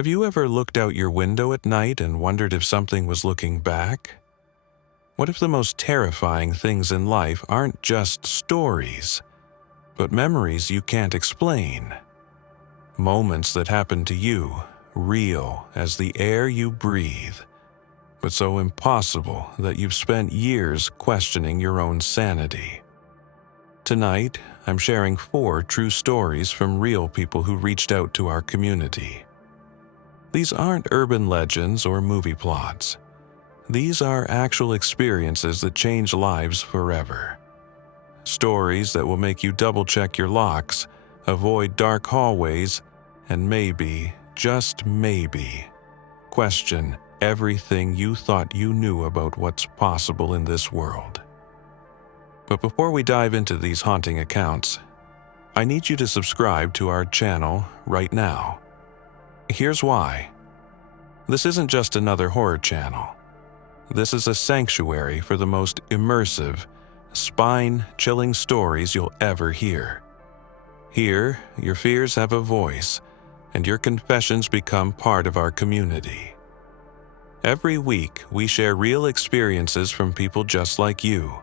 Have you ever looked out your window at night and wondered if something was looking back? What if the most terrifying things in life aren't just stories, but memories you can't explain? Moments that happen to you, real as the air you breathe, but so impossible that you've spent years questioning your own sanity. Tonight, I'm sharing 4 true stories from real people who reached out to our community. These aren't urban legends or movie plots. These are actual experiences that change lives forever. Stories that will make you double-check your locks, avoid dark hallways, and maybe, just maybe, question everything you thought you knew about what's possible in this world. But before we dive into these haunting accounts, I need you to subscribe to our channel right now. Here's why. This isn't just another horror channel. This is a sanctuary for the most immersive, spine-chilling stories you'll ever hear. Here, your fears have a voice, and your confessions become part of our community. Every week, we share real experiences from people just like you,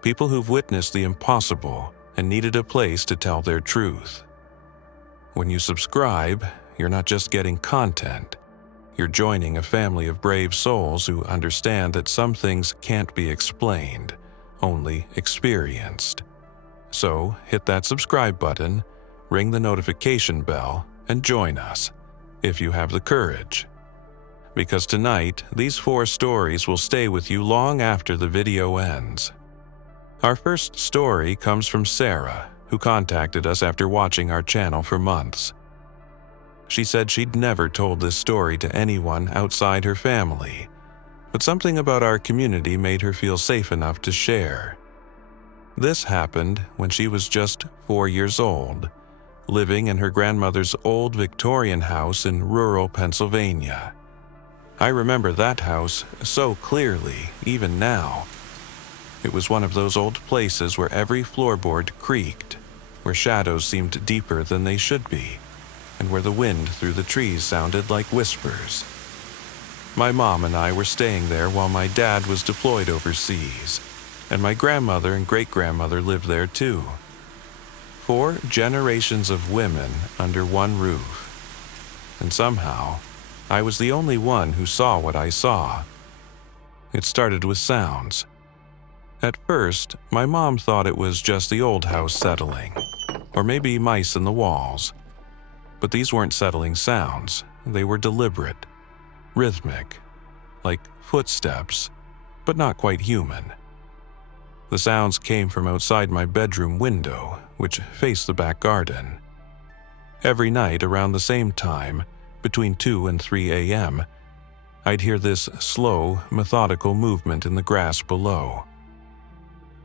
people who've witnessed the impossible and needed a place to tell their truth. When you subscribe, you're not just getting content, you're joining a family of brave souls who understand that some things can't be explained, only experienced. So, hit that subscribe button, ring the notification bell, and join us, if you have the courage. Because tonight, these 4 stories will stay with you long after the video ends. Our first story comes from Sarah, who contacted us after watching our channel for months. She said she'd never told this story to anyone outside her family, but something about our community made her feel safe enough to share. This happened when she was just 4 years old, living in her grandmother's old Victorian house in rural Pennsylvania. I remember that house so clearly, even now. It was one of those old places where every floorboard creaked, where shadows seemed deeper than they should be, and where the wind through the trees sounded like whispers. My mom and I were staying there while my dad was deployed overseas, and my grandmother and great-grandmother lived there too. 4 generations of women under one roof. And somehow, I was the only one who saw what I saw. It started with sounds. At first, my mom thought it was just the old house settling, or maybe mice in the walls. But these weren't settling sounds. They were deliberate, rhythmic, like footsteps, but not quite human. The sounds came from outside my bedroom window, which faced the back garden. Every night around the same time, between 2 and 3 a.m., I'd hear this slow, methodical movement in the grass below.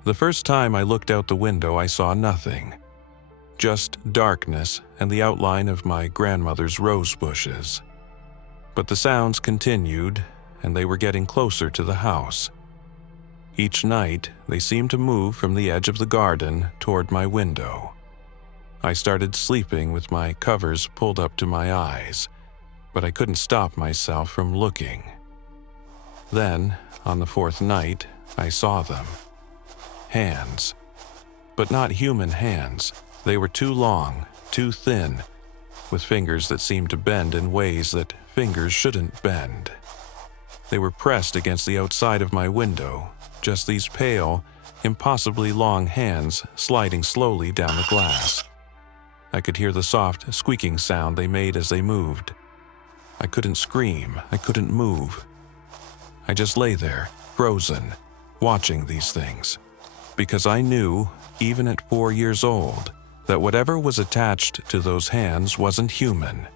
The first time I looked out the window, I saw nothing. Just darkness and the outline of my grandmother's rose bushes. But the sounds continued, and they were getting closer to the house. Each night, they seemed to move from the edge of the garden toward my window. I started sleeping with my covers pulled up to my eyes, but I couldn't stop myself from looking. Then, on the 4th night, I saw them. Hands. But not human hands. They were too long, too thin, with fingers that seemed to bend in ways that fingers shouldn't bend. They were pressed against the outside of my window, just these pale, impossibly long hands sliding slowly down the glass. I could hear the soft, squeaking sound they made as they moved. I couldn't scream, I couldn't move. I just lay there, frozen, watching these things. Because I knew, even at 4 years old, that whatever was attached to those hands wasn't human.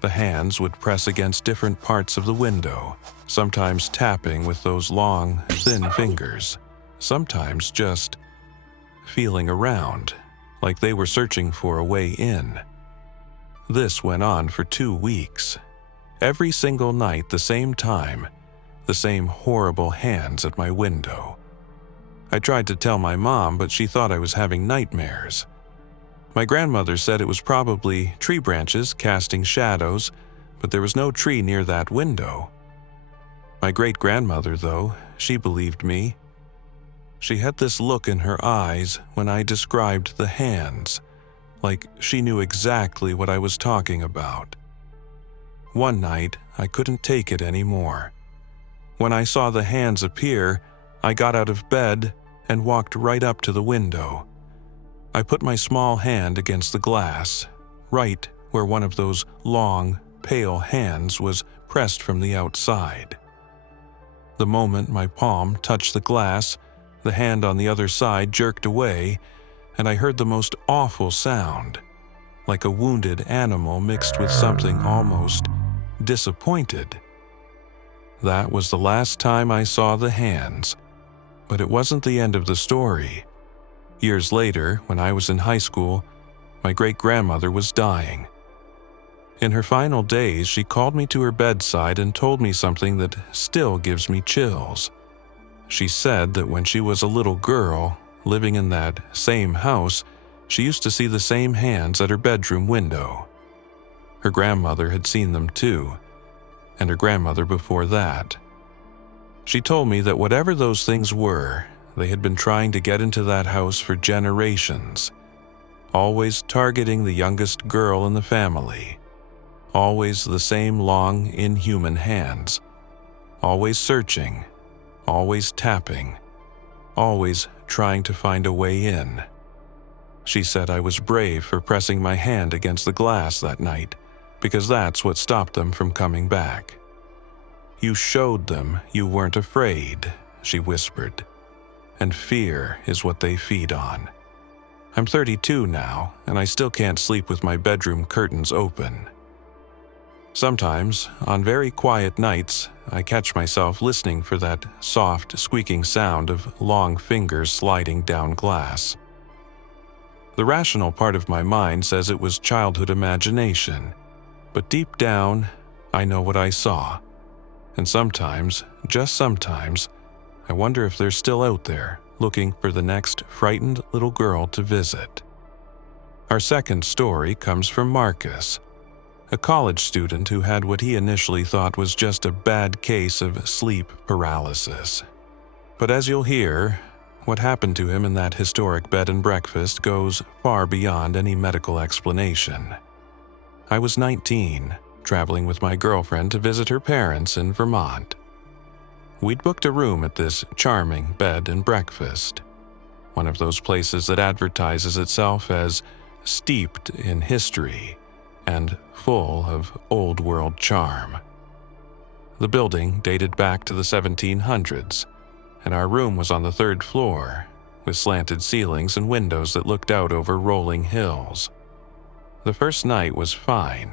The hands would press against different parts of the window, sometimes tapping with those long, thin fingers, sometimes just feeling around, like they were searching for a way in. This went on for 2 weeks. Every single night, the same time, the same horrible hands at my window. I tried to tell my mom, but she thought I was having nightmares. My grandmother said it was probably tree branches casting shadows, but there was no tree near that window. My great-grandmother, though, she believed me. She had this look in her eyes when I described the hands, like she knew exactly what I was talking about. One night, I couldn't take it anymore. When I saw the hands appear, I got out of bed and walked right up to the window. I put my small hand against the glass, right where one of those long, pale hands was pressed from the outside. The moment my palm touched the glass, the hand on the other side jerked away, and I heard the most awful sound, like a wounded animal mixed with something almost disappointed. That was the last time I saw the hands, but it wasn't the end of the story. Years later, when I was in high school, my great-grandmother was dying. In her final days, she called me to her bedside and told me something that still gives me chills. She said that when she was a little girl, living in that same house, she used to see the same hands at her bedroom window. Her grandmother had seen them too, and her grandmother before that. She told me that whatever those things were, they had been trying to get into that house for generations, always targeting the youngest girl in the family, always the same long, inhuman hands, always searching, always tapping, always trying to find a way in. She said I was brave for pressing my hand against the glass that night, because that's what stopped them from coming back. You showed them you weren't afraid, she whispered, and fear is what they feed on. I'm 32 now, and I still can't sleep with my bedroom curtains open. Sometimes, on very quiet nights, I catch myself listening for that soft, squeaking sound of long fingers sliding down glass. The rational part of my mind says it was childhood imagination, but deep down, I know what I saw. And sometimes, just sometimes, I wonder if they're still out there, looking for the next frightened little girl to visit. Our second story comes from Marcus, a college student who had what he initially thought was just a bad case of sleep paralysis. But as you'll hear, what happened to him in that historic bed and breakfast goes far beyond any medical explanation. I was 19, traveling with my girlfriend to visit her parents in Vermont. We'd booked a room at this charming bed and breakfast, one of those places that advertises itself as steeped in history and full of old-world charm. The building dated back to the 1700s, and our room was on the third floor, with slanted ceilings and windows that looked out over rolling hills. The first night was fine.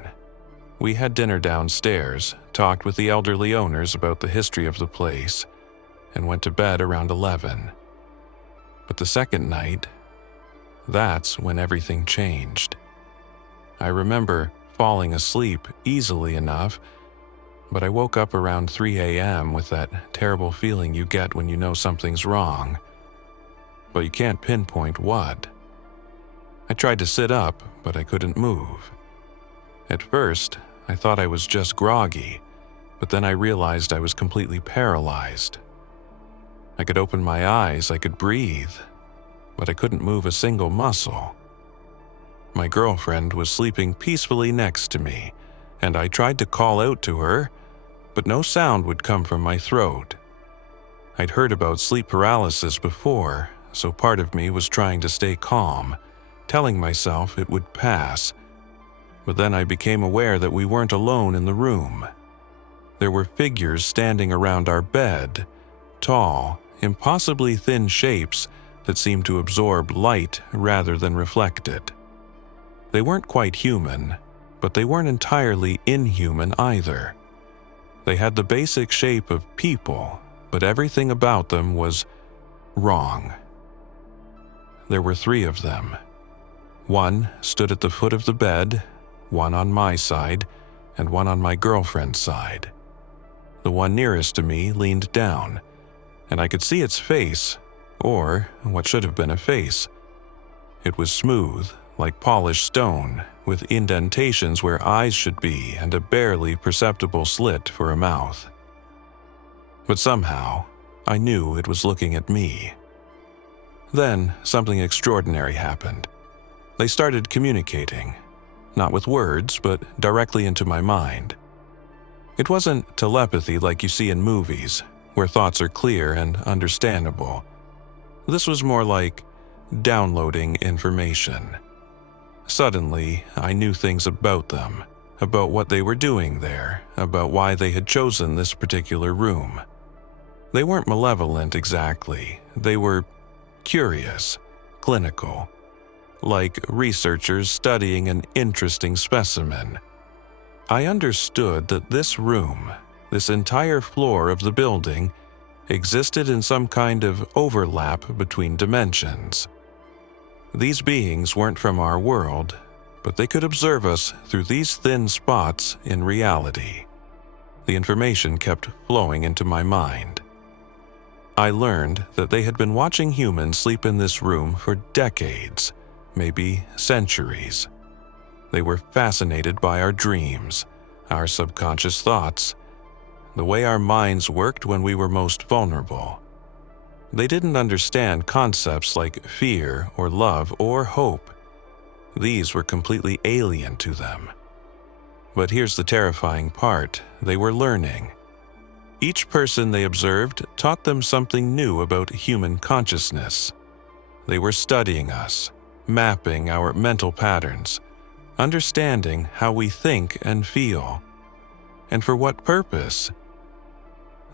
We had dinner downstairs, talked with the elderly owners about the history of the place, and went to bed around 11. But the second night, that's when everything changed. I remember falling asleep easily enough, but I woke up around 3 a.m. with that terrible feeling you get when you know something's wrong, but you can't pinpoint what. I tried to sit up, but I couldn't move. At first, I thought I was just groggy, but then I realized I was completely paralyzed. I could open my eyes, I could breathe, but I couldn't move a single muscle. My girlfriend was sleeping peacefully next to me, and I tried to call out to her, but no sound would come from my throat. I'd heard about sleep paralysis before, so part of me was trying to stay calm, telling myself it would pass. But then I became aware that we weren't alone in the room. There were figures standing around our bed, tall, impossibly thin shapes that seemed to absorb light rather than reflect it. They weren't quite human, but they weren't entirely inhuman either. They had the basic shape of people, but everything about them was wrong. There were 3 of them. One stood at the foot of the bed, one on my side, and one on my girlfriend's side. The one nearest to me leaned down, and I could see its face, or what should have been a face. It was smooth, like polished stone, with indentations where eyes should be and a barely perceptible slit for a mouth. But somehow, I knew it was looking at me. Then, something extraordinary happened. They started communicating, not with words, but directly into my mind. It wasn't telepathy like you see in movies, where thoughts are clear and understandable. This was more like downloading information. Suddenly, I knew things about them, about what they were doing there, about why they had chosen this particular room. They weren't malevolent exactly. They were curious, clinical, like researchers studying an interesting specimen. I understood that this room, this entire floor of the building, existed in some kind of overlap between dimensions. These beings weren't from our world, but they could observe us through these thin spots in reality. The information kept flowing into my mind. I learned that they had been watching humans sleep in this room for decades, maybe centuries. They were fascinated by our dreams, our subconscious thoughts, the way our minds worked when we were most vulnerable. They didn't understand concepts like fear or love or hope. These were completely alien to them. But here's the terrifying part: they were learning. Each person they observed taught them something new about human consciousness. They were studying us, mapping our mental patterns, understanding how we think and feel. And for what purpose?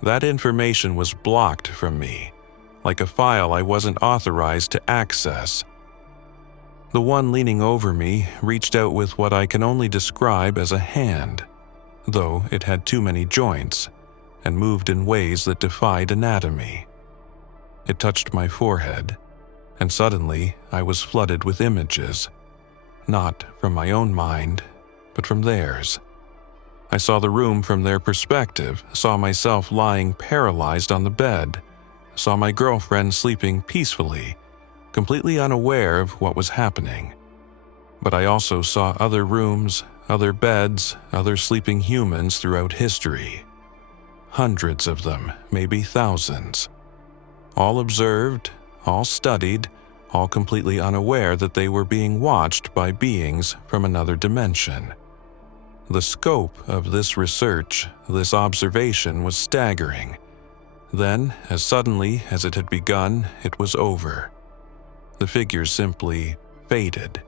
That information was blocked from me, like a file I wasn't authorized to access. The one leaning over me reached out with what I can only describe as a hand, though it had too many joints, and moved in ways that defied anatomy. It touched my forehead, and suddenly I was flooded with images, not from my own mind, but from theirs. I saw the room from their perspective, saw myself lying paralyzed on the bed, saw my girlfriend sleeping peacefully, completely unaware of what was happening. But I also saw other rooms, other beds, other sleeping humans throughout history. Hundreds of them, maybe thousands. All observed, all studied, all completely unaware that they were being watched by beings from another dimension. The scope of this research, this observation, was staggering. Then, as suddenly as it had begun, it was over. The figures simply faded.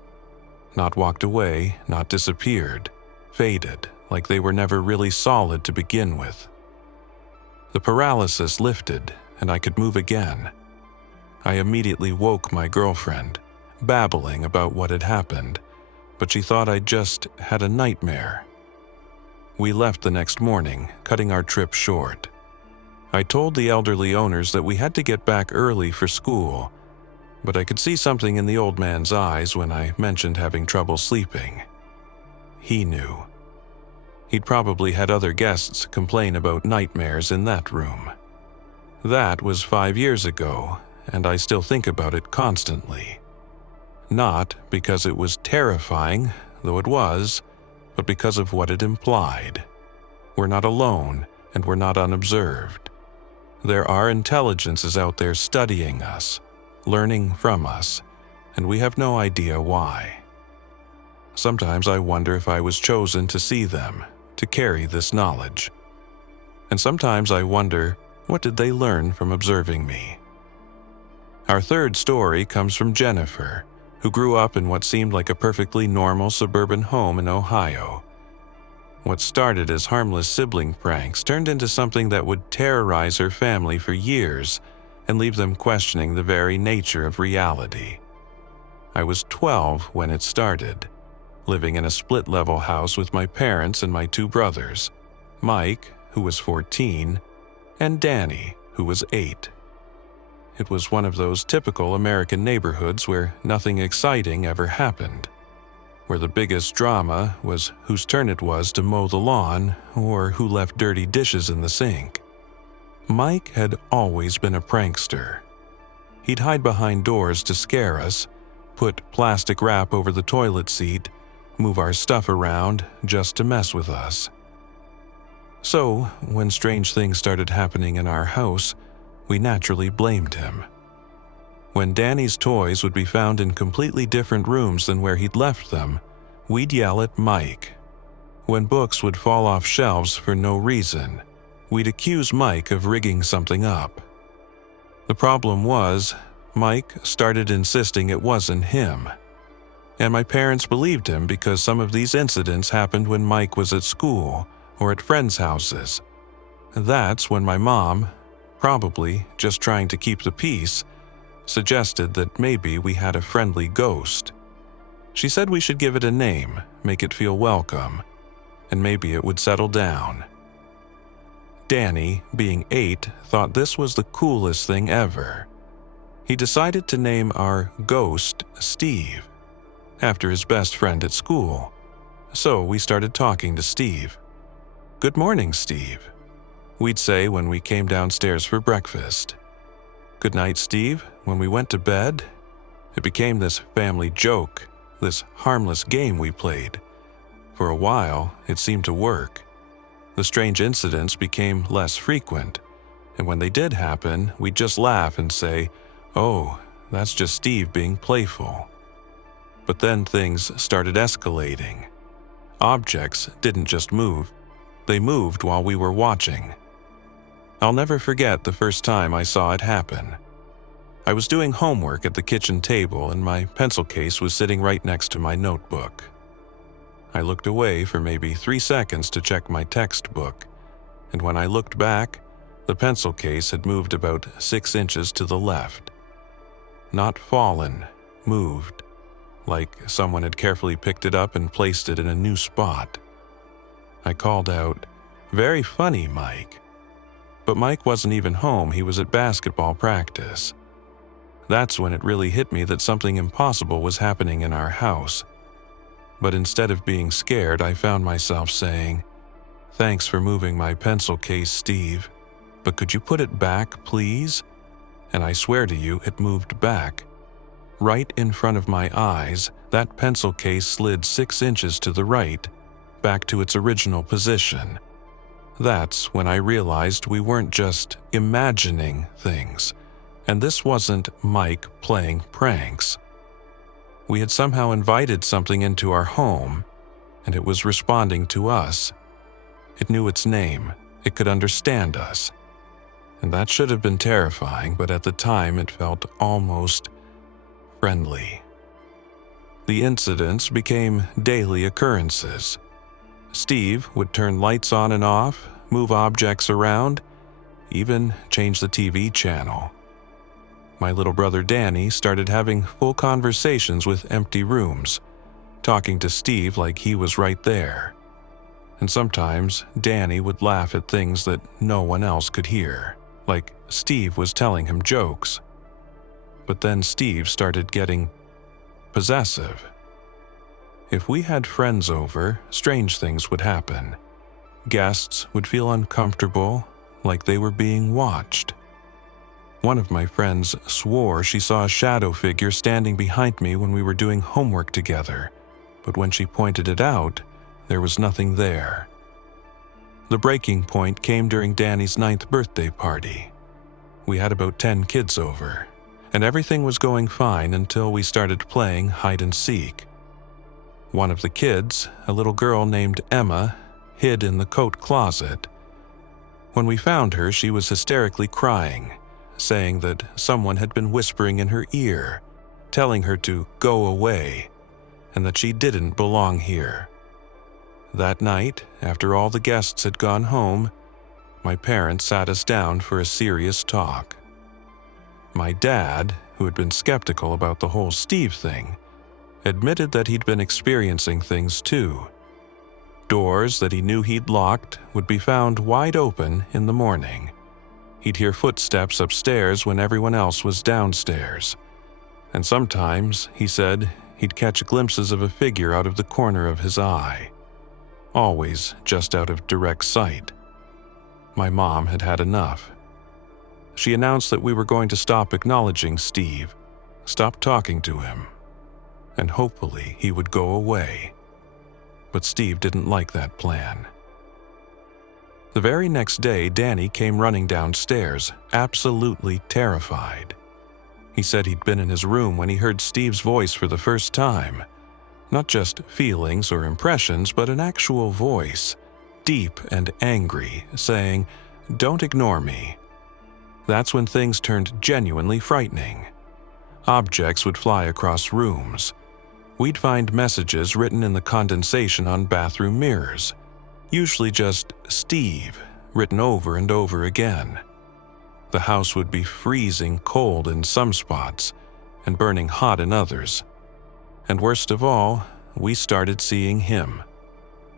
Not walked away, not disappeared. Faded, like they were never really solid to begin with. The paralysis lifted, and I could move again. I immediately woke my girlfriend, babbling about what had happened, but she thought I'd just had a nightmare. We left the next morning, cutting our trip short. I told the elderly owners that we had to get back early for school, but I could see something in the old man's eyes when I mentioned having trouble sleeping. He knew. He'd probably had other guests complain about nightmares in that room. That was 5 years ago, and I still think about it constantly. Not because it was terrifying, though it was, but because of what it implied. We're not alone, and we're not unobserved. There are intelligences out there studying us, learning from us, and we have no idea why. Sometimes I wonder if I was chosen to see them, to carry this knowledge. And sometimes I wonder, what did they learn from observing me? Our third story comes from Jennifer, who grew up in what seemed like a perfectly normal suburban home in Ohio. What started as harmless sibling pranks turned into something that would terrorize her family for years and leave them questioning the very nature of reality. I was 12 when it started, living in a split-level house with my parents and my 2 brothers, Mike, who was 14, and Danny, who was 8. It was one of those typical American neighborhoods where nothing exciting ever happened, where the biggest drama was whose turn it was to mow the lawn or who left dirty dishes in the sink. Mike had always been a prankster. He'd hide behind doors to scare us, put plastic wrap over the toilet seat, move our stuff around just to mess with us. So, when strange things started happening in our house, we naturally blamed him. When Danny's toys would be found in completely different rooms than where he'd left them, we'd yell at Mike. When books would fall off shelves for no reason, we'd accuse Mike of rigging something up. The problem was, Mike started insisting it wasn't him. And my parents believed him because some of these incidents happened when Mike was at school or at friends' houses. That's when my mom, probably just trying to keep the peace, suggested that maybe we had a friendly ghost. She said we should give it a name, make it feel welcome, and maybe it would settle down. Danny, being 8, thought this was the coolest thing ever. He decided to name our ghost Steve, after his best friend at school. So we started talking to Steve. "Good morning, Steve," we'd say when we came downstairs for breakfast. "Good night, Steve," when we went to bed. It became this family joke, this harmless game we played. For a while, it seemed to work. The strange incidents became less frequent, and when they did happen, we'd just laugh and say, "Oh, that's just Steve being playful." But then things started escalating. Objects didn't just move, they moved while we were watching. I'll never forget the first time I saw it happen. I was doing homework at the kitchen table and my pencil case was sitting right next to my notebook. I looked away for maybe 3 seconds to check my textbook, and when I looked back, the pencil case had moved about 6 inches to the left. Not fallen, moved, like someone had carefully picked it up and placed it in a new spot. I called out, "Very funny, Mike." But Mike wasn't even home, he was at basketball practice. That's when it really hit me that something impossible was happening in our house. But instead of being scared, I found myself saying, "Thanks for moving my pencil case, Steve, but could you put it back, please?" And I swear to you, it moved back. Right in front of my eyes, that pencil case slid 6 inches to the right, back to its original position. That's when I realized we weren't just imagining things, and this wasn't Mike playing pranks. We had somehow invited something into our home, and it was responding to us. It knew its name, it could understand us. And that should have been terrifying, but at the time it felt almost friendly. The incidents became daily occurrences. Steve would turn lights on and off, move objects around, even change the TV channel. My little brother Danny started having full conversations with empty rooms, talking to Steve like he was right there. And sometimes Danny would laugh at things that no one else could hear, like Steve was telling him jokes. But then Steve started getting possessive. If we had friends over, strange things would happen. Guests would feel uncomfortable, like they were being watched. One of my friends swore she saw a shadow figure standing behind me when we were doing homework together, but when she pointed it out, there was nothing there. The breaking point came during Danny's 9th birthday party. We had about 10 kids over, and everything was going fine until we started playing hide and seek. One of the kids, a little girl named Emma, hid in the coat closet. When we found her, she was hysterically crying, saying that someone had been whispering in her ear, telling her to go away, and that she didn't belong here. That night, after all the guests had gone home, my parents sat us down for a serious talk. My dad, who had been skeptical about the whole Steve thing, admitted that he'd been experiencing things too. Doors that he knew he'd locked would be found wide open in the morning. He'd hear footsteps upstairs when everyone else was downstairs. And sometimes, he said, he'd catch glimpses of a figure out of the corner of his eye. Always just out of direct sight. My mom had had enough. She announced that we were going to stop acknowledging Steve, stop talking to him, and hopefully he would go away. but Steve didn't like that plan. The very next day, Danny came running downstairs, absolutely terrified. He said he'd been in his room when he heard Steve's voice for the first time. Not just feelings or impressions, but an actual voice, deep and angry, saying, "Don't ignore me." That's when things turned genuinely frightening. Objects would fly across rooms. We'd find messages written in the condensation on bathroom mirrors, usually just "Steve" written over and over again. The house would be freezing cold in some spots and burning hot in others. And worst of all, we started seeing him.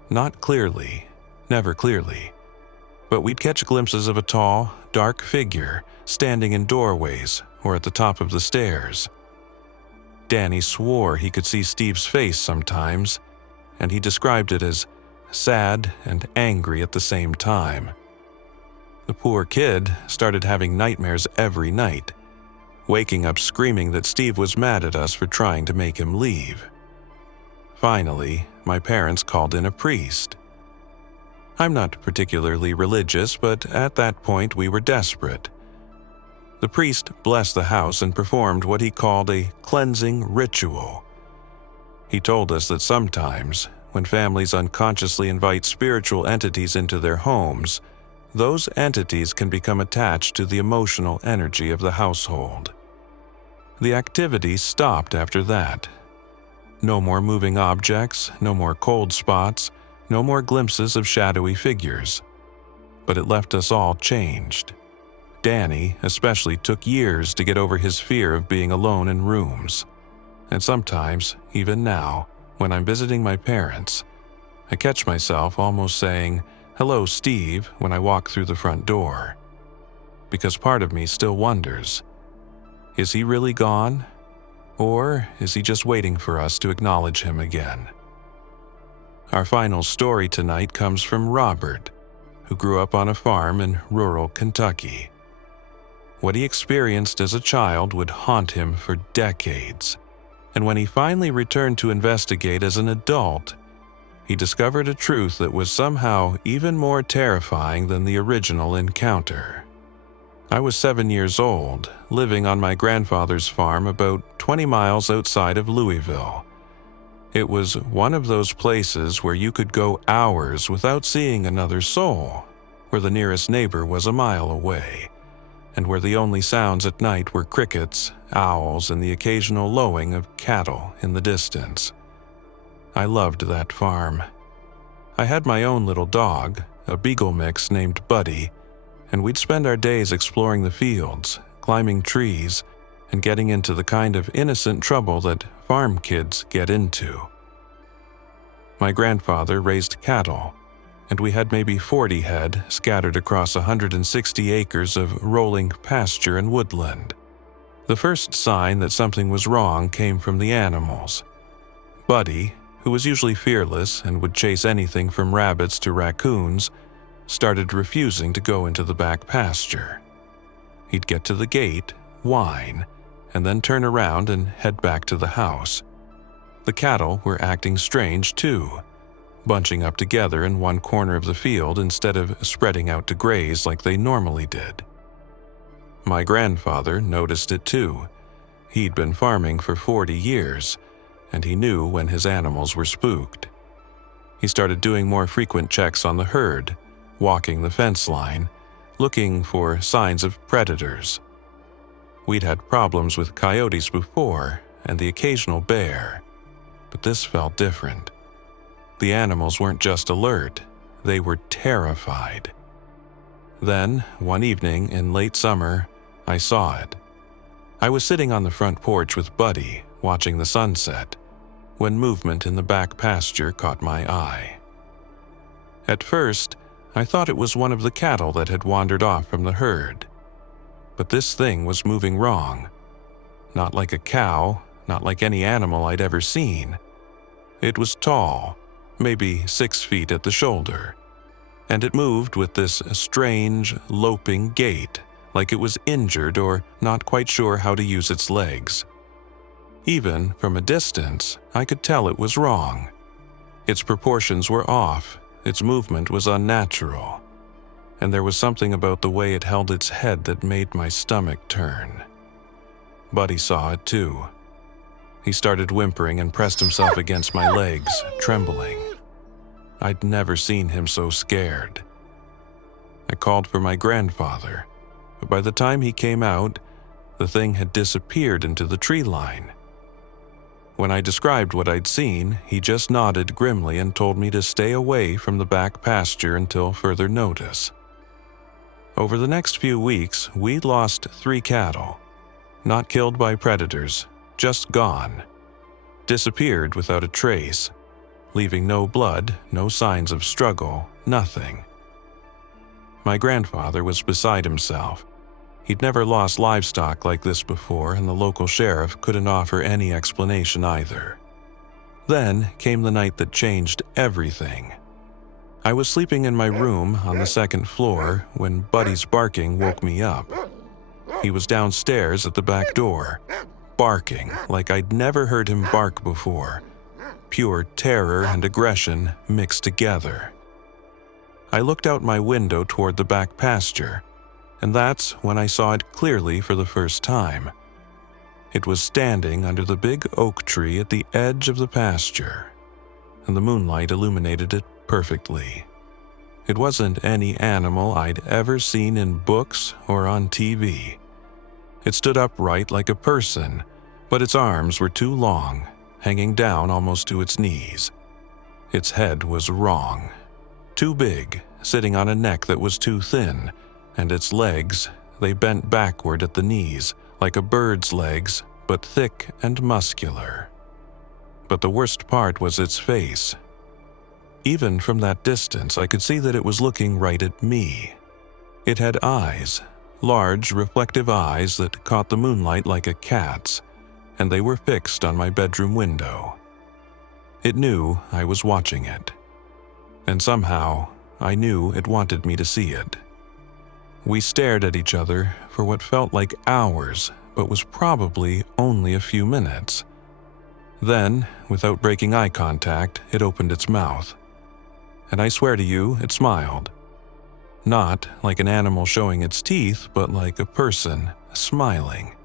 Not clearly, never clearly, but we'd catch glimpses of a tall, dark figure standing in doorways or at the top of the stairs. Danny swore he could see Steve's face sometimes, and he described it as sad and angry at the same time. The poor kid started having nightmares every night, waking up screaming that Steve was mad at us for trying to make him leave. Finally, my parents called in a priest. I'm not particularly religious, but at that point we were desperate. The priest blessed the house and performed what he called a cleansing ritual. He told us that sometimes, when families unconsciously invite spiritual entities into their homes, those entities can become attached to the emotional energy of the household. The activity stopped after that. No more moving objects, no more cold spots, no more glimpses of shadowy figures. But it left us all changed. Danny especially took years to get over his fear of being alone in rooms. And sometimes, even now, when I'm visiting my parents, I catch myself almost saying, "Hello, Steve," when I walk through the front door. Because part of me still wonders, is he really gone? Or is he just waiting for us to acknowledge him again? Our final story tonight comes from Robert, who grew up on a farm in rural Kentucky. What he experienced as a child would haunt him for decades, and when he finally returned to investigate as an adult, he discovered a truth that was somehow even more terrifying than the original encounter. I was 7 years old, living on my grandfather's farm about 20 miles outside of Louisville. It was one of those places where you could go hours without seeing another soul, where the nearest neighbor was a mile away, and where the only sounds at night were crickets, owls, and the occasional lowing of cattle in the distance. I loved that farm. I had my own little dog, a beagle mix named Buddy, and we'd spend our days exploring the fields, climbing trees, and getting into the kind of innocent trouble that farm kids get into. My grandfather raised cattle, and we had maybe 40 head scattered across 160 acres of rolling pasture and woodland. The first sign that something was wrong came from the animals. Buddy, who was usually fearless and would chase anything from rabbits to raccoons, started refusing to go into the back pasture. He'd get to the gate, whine, and then turn around and head back to the house. The cattle were acting strange too, bunching up together in one corner of the field instead of spreading out to graze like they normally did. My grandfather noticed it too. He'd been farming for 40 years, and he knew when his animals were spooked. He started doing more frequent checks on the herd, walking the fence line, looking for signs of predators. We'd had problems with coyotes before and the occasional bear, but this felt different. The animals weren't just alert, they were terrified. Then, one evening in late summer, I saw it. I was sitting on the front porch with Buddy, watching the sunset, when movement in the back pasture caught my eye. At first, I thought it was one of the cattle that had wandered off from the herd. But this thing was moving wrong. Not like a cow, not like any animal I'd ever seen. It was tall, maybe 6 feet at the shoulder, and it moved with this strange, loping gait, like it was injured or not quite sure how to use its legs. Even from a distance, I could tell it was wrong. Its proportions were off, its movement was unnatural, and there was something about the way it held its head that made my stomach turn. Buddy saw it too. He started whimpering and pressed himself against my legs, trembling. I'd never seen him so scared. I called for my grandfather, but by the time he came out, the thing had disappeared into the tree line. When I described what I'd seen, he just nodded grimly and told me to stay away from the back pasture until further notice. Over the next few weeks, we lost 3 cattle. Not killed by predators, just gone. Disappeared without a trace, leaving no blood, no signs of struggle, nothing. My grandfather was beside himself. He'd never lost livestock like this before, and the local sheriff couldn't offer any explanation either. Then came the night that changed everything. I was sleeping in my room on the 2nd floor when Buddy's barking woke me up. He was downstairs at the back door, barking like I'd never heard him bark before. Pure terror and aggression mixed together. I looked out my window toward the back pasture, and that's when I saw it clearly for the first time. It was standing under the big oak tree at the edge of the pasture, and the moonlight illuminated it perfectly. It wasn't any animal I'd ever seen in books or on TV. It stood upright like a person, but its arms were too long, hanging down almost to its knees. Its head was wrong. Too big, sitting on a neck that was too thin, and its legs, they bent backward at the knees, like a bird's legs, but thick and muscular. But the worst part was its face. Even from that distance, I could see that it was looking right at me. It had eyes, large, reflective eyes that caught the moonlight like a cat's, and they were fixed on my bedroom window. It knew I was watching it, and somehow I knew it wanted me to see it. We stared at each other for what felt like hours, but was probably only a few minutes. Then, without breaking eye contact, it opened its mouth. And I swear to you, it smiled. Not like an animal showing its teeth, but like a person smiling.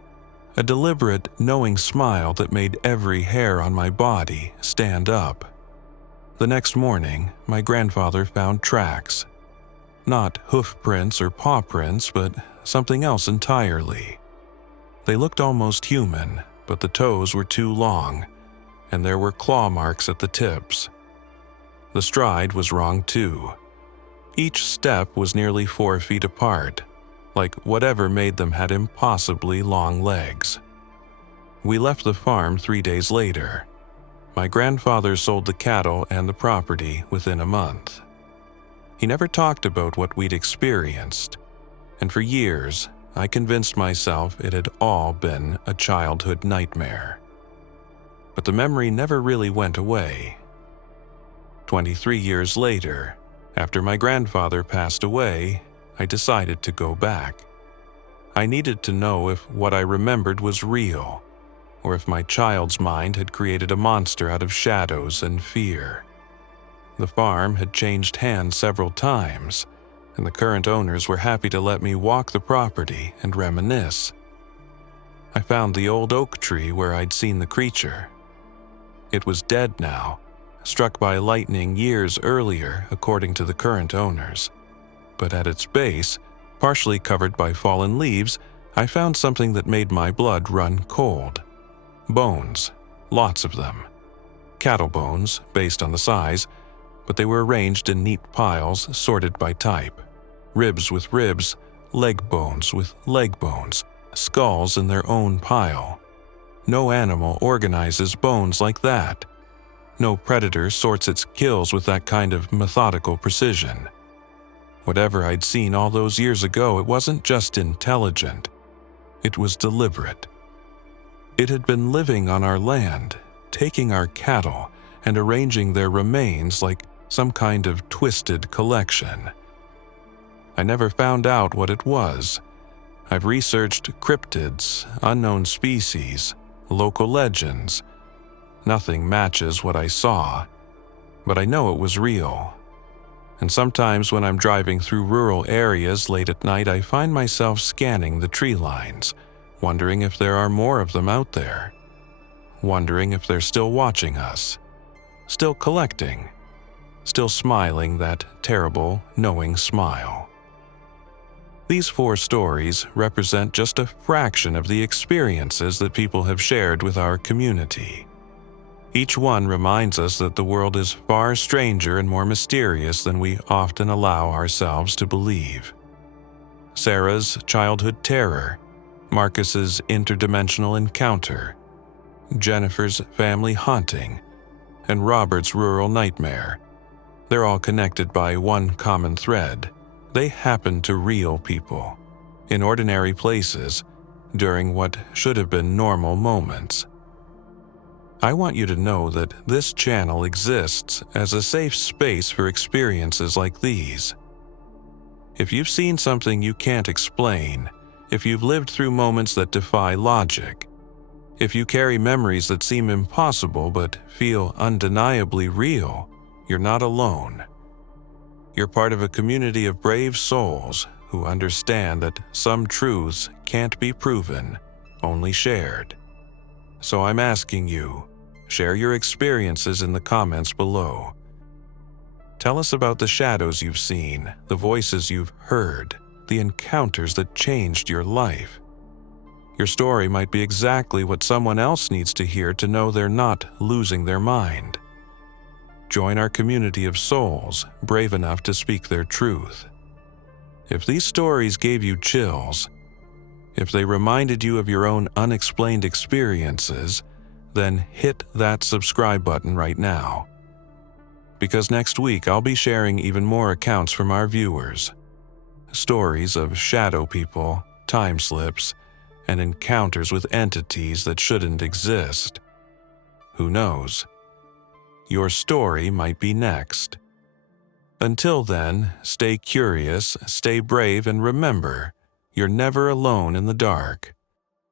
A deliberate, knowing smile that made every hair on my body stand up. The next morning, my grandfather found tracks. Not hoof prints or paw prints, but something else entirely. They looked almost human, but the toes were too long, and there were claw marks at the tips. The stride was wrong too. Each step was nearly 4 feet apart, like whatever made them had impossibly long legs. We left the farm 3 days later. My grandfather sold the cattle and the property within a month. He never talked about what we'd experienced, and for years I convinced myself it had all been a childhood nightmare. But the memory never really went away. 23 years later, after my grandfather passed away, I decided to go back. I needed to know if what I remembered was real, or if my child's mind had created a monster out of shadows and fear. The farm had changed hands several times, and the current owners were happy to let me walk the property and reminisce. I found the old oak tree where I'd seen the creature. It was dead now, struck by lightning years earlier, according to the current owners. But at its base, partially covered by fallen leaves, I found something that made my blood run cold. Bones, lots of them. Cattle bones, based on the size, but they were arranged in neat piles sorted by type. Ribs with ribs, leg bones with leg bones, skulls in their own pile. No animal organizes bones like that. No predator sorts its kills with that kind of methodical precision. Whatever I'd seen all those years ago, it wasn't just intelligent. It was deliberate. It had been living on our land, taking our cattle and arranging their remains like some kind of twisted collection. I never found out what it was. I've researched cryptids, unknown species, local legends. Nothing matches what I saw. but I know it was real. And sometimes when I'm driving through rural areas late at night, I find myself scanning the tree lines, wondering if there are more of them out there. Wondering if they're still watching us, still collecting, still smiling that terrible, knowing smile. These 4 stories represent just a fraction of the experiences that people have shared with our community. Each one reminds us that the world is far stranger and more mysterious than we often allow ourselves to believe. Sarah's childhood terror, Marcus's interdimensional encounter, Jennifer's family haunting, and Robert's rural nightmare. They're all connected by one common thread. They happen to real people, in ordinary places, during what should have been normal moments. I want you to know that this channel exists as a safe space for experiences like these. If you've seen something you can't explain, if you've lived through moments that defy logic, if you carry memories that seem impossible but feel undeniably real, you're not alone. You're part of a community of brave souls who understand that some truths can't be proven, only shared. So I'm asking you, share your experiences in the comments below. Tell us about the shadows you've seen, the voices you've heard, the encounters that changed your life. Your story might be exactly what someone else needs to hear to know they're not losing their mind. Join our community of souls brave enough to speak their truth. If these stories gave you chills, if they reminded you of your own unexplained experiences, then hit that subscribe button right now. Because next week I'll be sharing even more accounts from our viewers. Stories of shadow people, time slips, and encounters with entities that shouldn't exist. Who knows? Your story might be next. Until then, stay curious, stay brave, and remember, you're never alone in the dark.